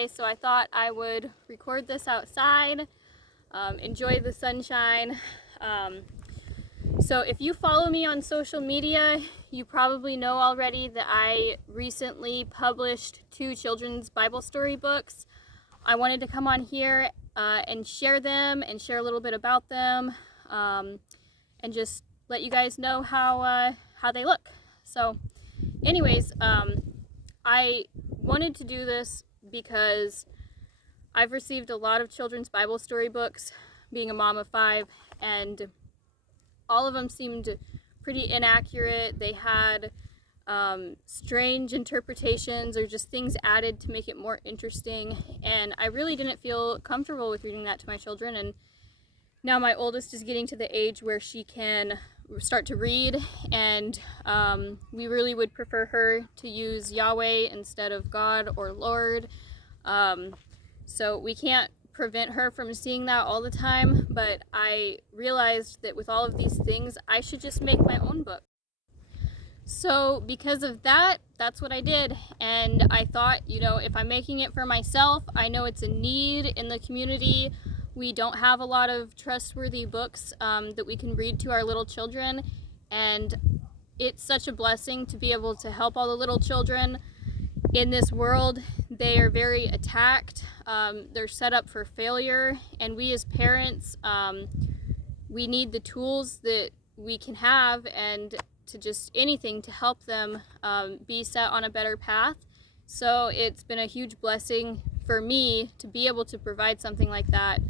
today, so I thought I would record this outside, enjoy the sunshine. So if you follow me on social media, you probably know already that I recently published 2 children's Bible story books. I wanted to come on here and share them and share a little bit about them, and just let you guys know how they look. So anyways, I wanted to do this because I've received a lot of children's Bible story books, being a mom of 5, and all of them seemed pretty inaccurate. They had strange interpretations or just things added to make it more interesting, and I really didn't feel comfortable with reading that to my children. And now my oldest is getting to the age where she can start to read, and we really would prefer her to use Yahweh instead of God or Lord. So we can't prevent her from seeing that all the time, but I realized that with all of these things, I should just make my own book. So because of that, that's what I did. And I thought, if I'm making it for myself, I know it's a need in the community. We don't have a lot of trustworthy books that we can read to our little children, and it's such a blessing to be able to help all the little children in this world. They are very attacked. They're set up for failure, and we as parents, we need the tools that we can have and to just anything to help them be set on a better path. So it's been a huge blessing for me to be able to provide something like that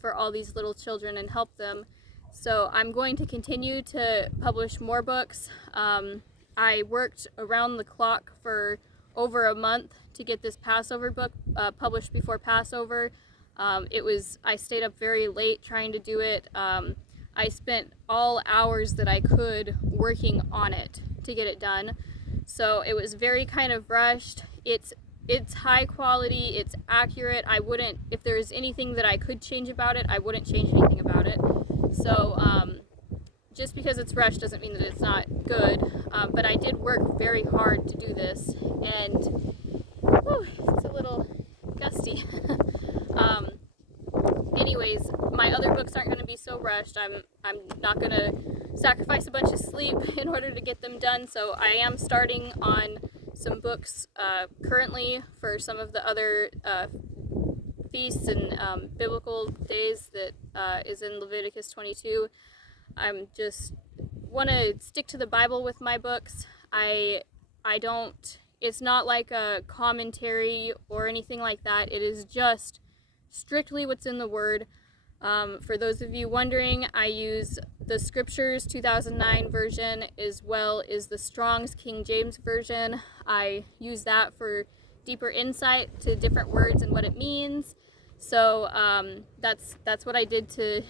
for all these little children and help them. So I'm going to continue to publish more books. I worked around the clock for over a month to get this Passover book published before Passover. I stayed up very late trying to do it. I spent all hours that I could working on it to get it done. So it was very kind of rushed. It's high quality, it's accurate. If there's anything that I could change about it, I wouldn't change anything about it. So just because it's rushed doesn't mean that it's not good. But I did work very hard to do this, and it's a little gusty. Anyways, my other books aren't going to be so rushed. I'm not going to sacrifice a bunch of sleep in order to get them done. So I am starting on some books currently for some of the other feasts and biblical days that is in Leviticus 22. I'm just want to stick to the Bible with my books. It's not like a commentary or anything like that. It is just strictly what's in the Word. For those of you wondering, I use the Scriptures 2009 version as well as the Strong's King James version. I use that for deeper insight to different words and what it means. So that's what I did to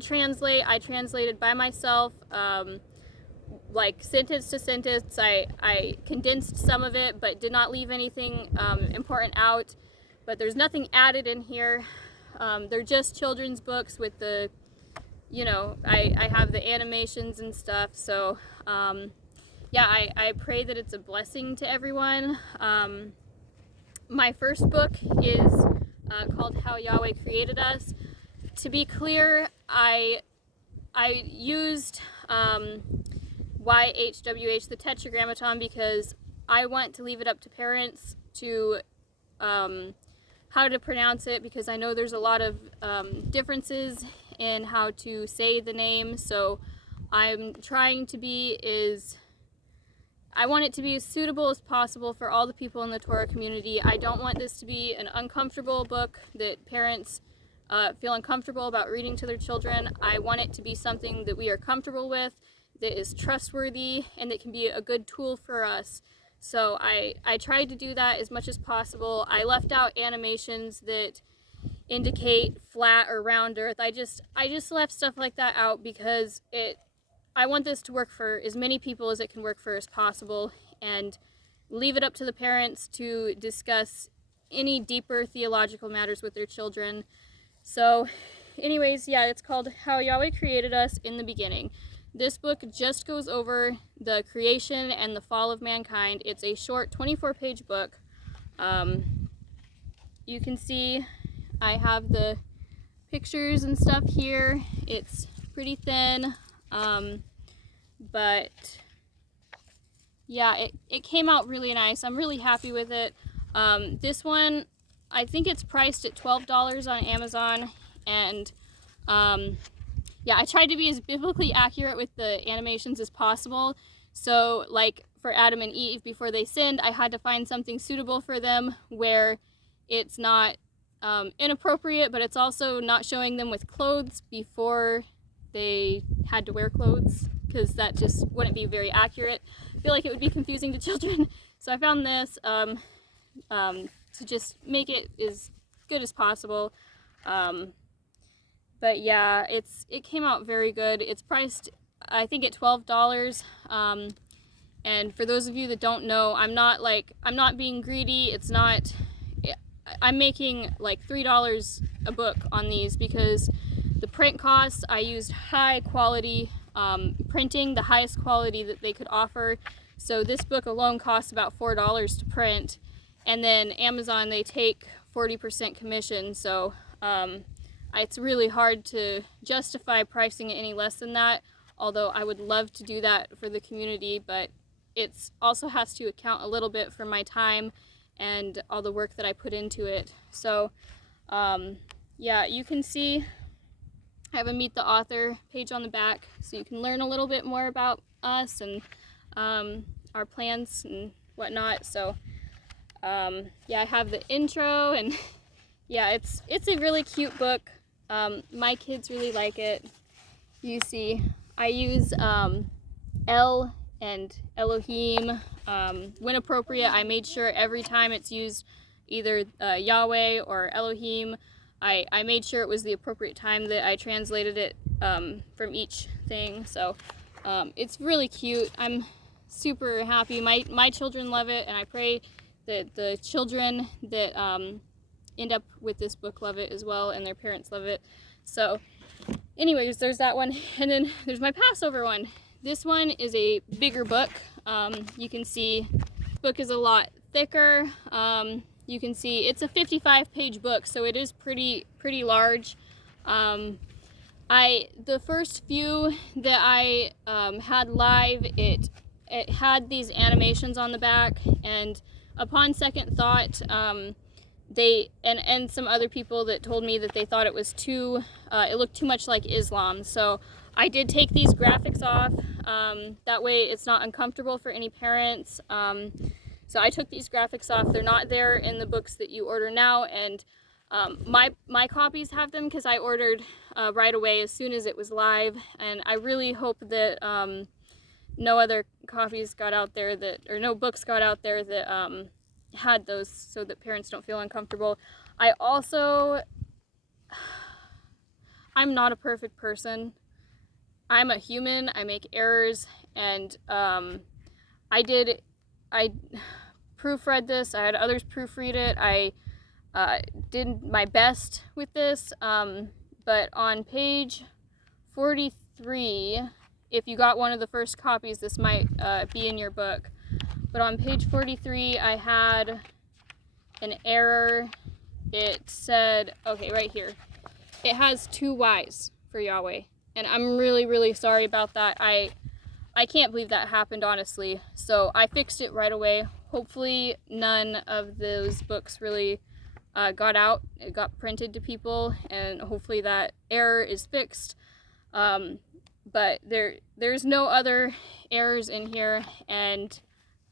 translate. I translated by myself, like sentence to sentence. I condensed some of it, but did not leave anything important out. But there's nothing added in here. They're just children's books with the, I have the animations and stuff. So, I pray that it's a blessing to everyone. My first book is called How Yahweh Created Us. To be clear, I used YHWH, the Tetragrammaton, because I want to leave it up to parents to how to pronounce it, because I know there's a lot of differences in how to say the name. So I'm trying to I want it to be as suitable as possible for all the people in the Torah community. I don't want this to be an uncomfortable book that parents feel uncomfortable about reading to their children. I want it to be something that we are comfortable with, that is trustworthy, and that can be a good tool for us. So I tried to do that as much as possible. I left out animations that indicate flat or round earth. I just left stuff like that out because I want this to work for as many people as it can work for as possible, and leave it up to the parents to discuss any deeper theological matters with their children. So anyways, it's called How Yahweh Created Us in the Beginning. This book just goes over the creation and the fall of mankind. It's a short 24-page book. you can see I have the pictures and stuff here. It's pretty thin, but yeah, it came out really nice. I'm really happy with it. This one, I think it's priced at $12 on Amazon, and yeah, I tried to be as biblically accurate with the animations as possible. So like for Adam and Eve before they sinned, I had to find something suitable for them where it's not inappropriate, but it's also not showing them with clothes before they had to wear clothes, because that just wouldn't be very accurate. I feel like it would be confusing to children. So I found this to just make it as good as possible. But yeah, it came out very good. It's priced, I think, at $12. And for those of you that don't know, I'm not being greedy. It's not, I'm making like $3 a book on these because the print costs, I used high quality printing, the highest quality that they could offer. So this book alone costs about $4 to print. And then Amazon, they take 40% commission. So it's really hard to justify pricing it any less than that, although I would love to do that for the community, but it also has to account a little bit for my time and all the work that I put into it. So yeah, you can see I have a Meet the Author page on the back, so you can learn a little bit more about us and our plans and whatnot. So yeah, I have the intro, and yeah, it's a really cute book. My kids really like it. You see, I use El and Elohim. When appropriate, I made sure every time it's used either Yahweh or Elohim, I made sure it was the appropriate time that I translated it from each thing. So it's really cute. I'm super happy. My children love it, and I pray that the children that end up with this book love it as well, and their parents love it. So anyways, there's that one, and then there's my Passover one. This one is a bigger book. You can see the book is a lot thicker. You can see it's a 55-page book, so it is pretty large. The first few that I had live, it had these animations on the back, and upon second thought, and some other people that told me that they thought it was it looked too much like Islam. So I did take these graphics off. That way it's not uncomfortable for any parents. So I took these graphics off. They're not there in the books that you order now, and my copies have them because I ordered right away as soon as it was live, and I really hope that no other copies got out there or no books got out there that had those, so that parents don't feel uncomfortable. I'm not a perfect person. I'm a human. I make errors, and I proofread this. I had others proofread it. I did my best with this, but on page 43, if you got one of the first copies, this might be in your book. But on page 43, I had an error. It said, okay, right here, it has 2 Y's for Yahweh. And I'm really sorry about that. I can't believe that happened, honestly. So I fixed it right away. Hopefully none of those books really got out. It got printed to people, and hopefully that error is fixed. But there's no other errors in here, and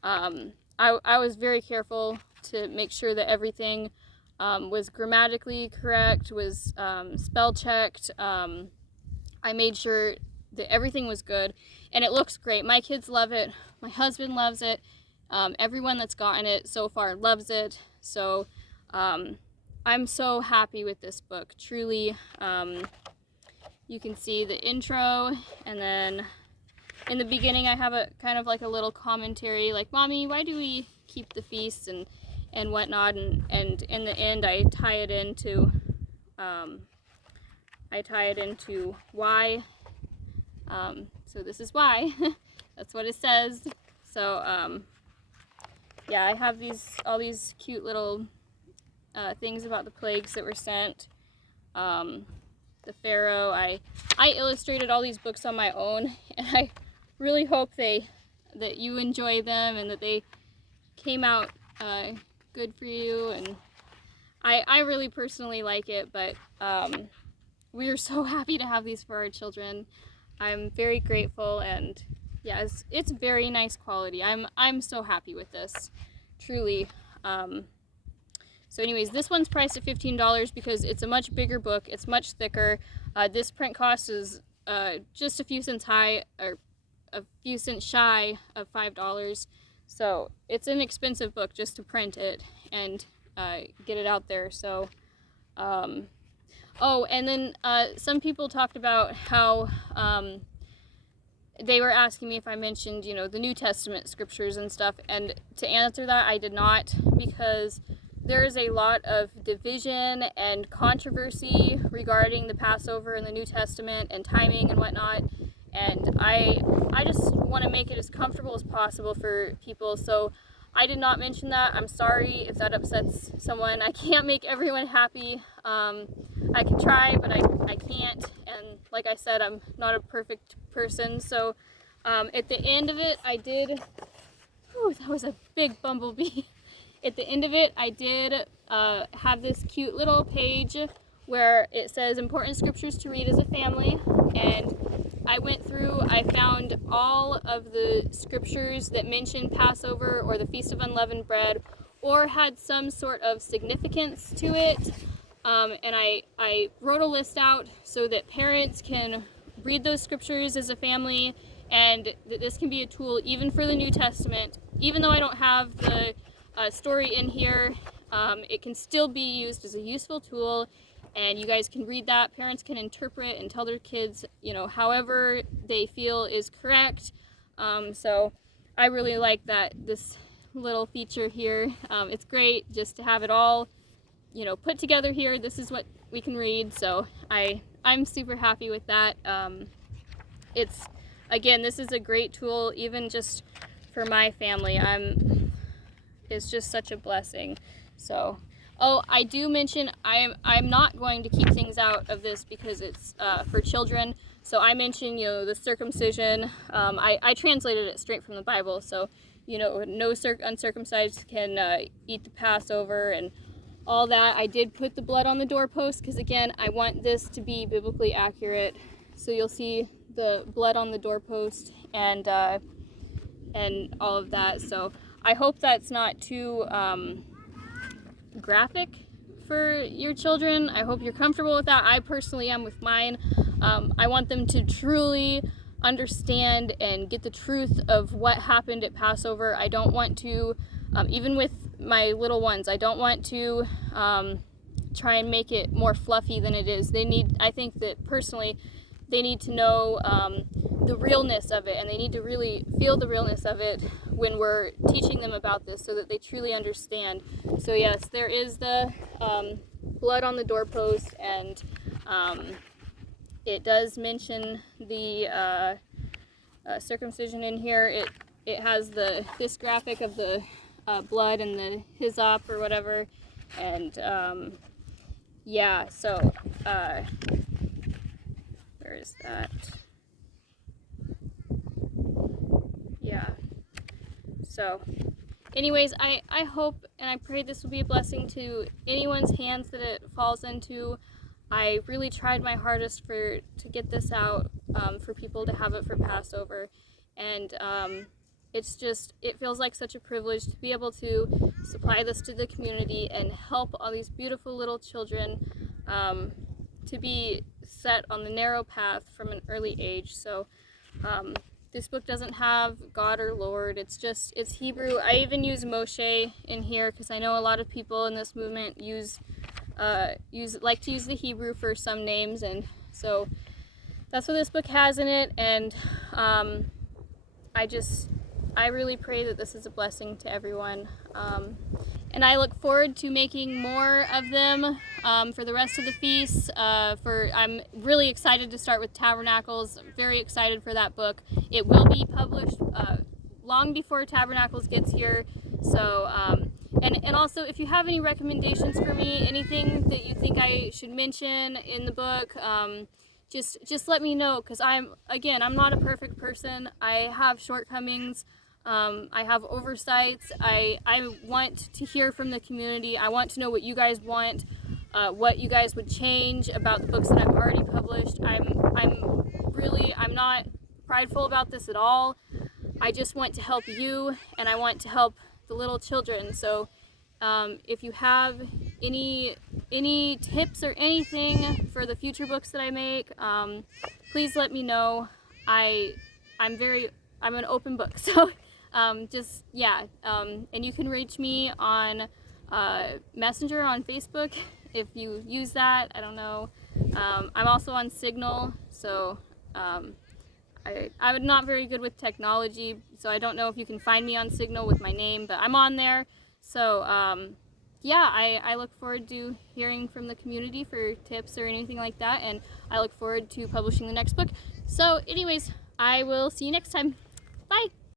I was very careful to make sure that everything was grammatically correct, was spell checked. I made sure that everything was good, and it looks great. My kids love it. My husband loves it. Everyone that's gotten it so far loves it. So I'm so happy with this book, truly. You can see the intro, and then in the beginning I have a kind of like a little commentary, like, Mommy, why do we keep the feasts and whatnot, and in the end I tie it into why. So this is why. That's what it says. So yeah, I have all these cute little things about the plagues that were sent. The Pharaoh. I illustrated all these books on my own, and I really hope that you enjoy them and that they came out good for you. And I really personally like it, but we are so happy to have these for our children. I'm very grateful, and yeah, it's very nice quality. I'm so happy with this, truly. So anyways, this one's priced at $15 because it's a much bigger book. It's much thicker. This print cost is just a few cents high, or a few cents shy of $5. So it's an expensive book just to print it and get it out there. So, oh, and then some people talked about how they were asking me if I mentioned, the New Testament scriptures and stuff. And to answer that, I did not, because there is a lot of division and controversy regarding the Passover in the New Testament and timing and whatnot. And I just want to make it as comfortable as possible for people. So I did not mention that. I'm sorry if that upsets someone. I can't make everyone happy. I can try, but I can't. And like I said, I'm not a perfect person. So at the end of it, I did... Oh, that was a big bumblebee. At the end of it, I did have this cute little page where it says important scriptures to read as a family, and I went through, I found all of the scriptures that mentioned Passover or the Feast of Unleavened Bread or had some sort of significance to it, and I wrote a list out so that parents can read those scriptures as a family, and that this can be a tool even for the New Testament. Even though I don't have the story in here, it can still be used as a useful tool, and you guys can read that. Parents can interpret and tell their kids, however they feel is correct. So I really like this little feature here. It's great just to have it all, put together here. This is what we can read, so I'm super happy with that. Again, this is a great tool, even just for my family. It's just such a blessing. So, oh, I do mention I'm not going to keep things out of this because it's for children. So I mentioned, the circumcision. I translated it straight from the Bible. So, no uncircumcised can eat the Passover and all that. I did put the blood on the doorpost because, again, I want this to be biblically accurate. So you'll see the blood on the doorpost and all of that. So I hope that's not too graphic for your children. I hope you're comfortable with that. I personally am with mine. I want them to truly understand and get the truth of what happened at Passover. I don't want to, even with my little ones, I don't want to try and make it more fluffy than it is. I think that personally, they need to know the realness of it, and they need to really feel the realness of it when we're teaching them about this so that they truly understand. So yes, there is the blood on the doorpost, and it does mention the circumcision in here. It has this graphic of the blood and the hyssop or whatever, and yeah, so where is that? Yeah. So anyways, I hope and I pray this will be a blessing to anyone's hands that it falls into. I really tried my hardest to get this out for people to have it for Passover, and it feels like such a privilege to be able to supply this to the community and help all these beautiful little children to be set on the narrow path from an early age. So this book doesn't have God or Lord. It's Hebrew. I even use Moshe in here because I know a lot of people in this movement like to use the Hebrew for some names, and so that's what this book has in it. And I really pray that this is a blessing to everyone. And I look forward to making more of them for the rest of the feasts. I'm really excited to start with Tabernacles. Very excited for that book. It will be published long before Tabernacles gets here. So And also, if you have any recommendations for me, anything that you think I should mention in the book, just let me know, because I'm not a perfect person. I have shortcomings. I have oversights. I want to hear from the community. I want to know what you guys want, what you guys would change about the books that I've already published. I'm not prideful about this at all. I just want to help you, and I want to help the little children. So if you have any tips or anything for the future books that I make, please let me know. I'm an open book. So and you can reach me on Messenger on Facebook if you use that. I don't know. I'm also on Signal, so I'm not very good with technology, so I don't know if you can find me on Signal with my name, but I'm on there. So I look forward to hearing from the community for tips or anything like that, and I look forward to publishing the next book. So anyways, I will see you next time. Bye!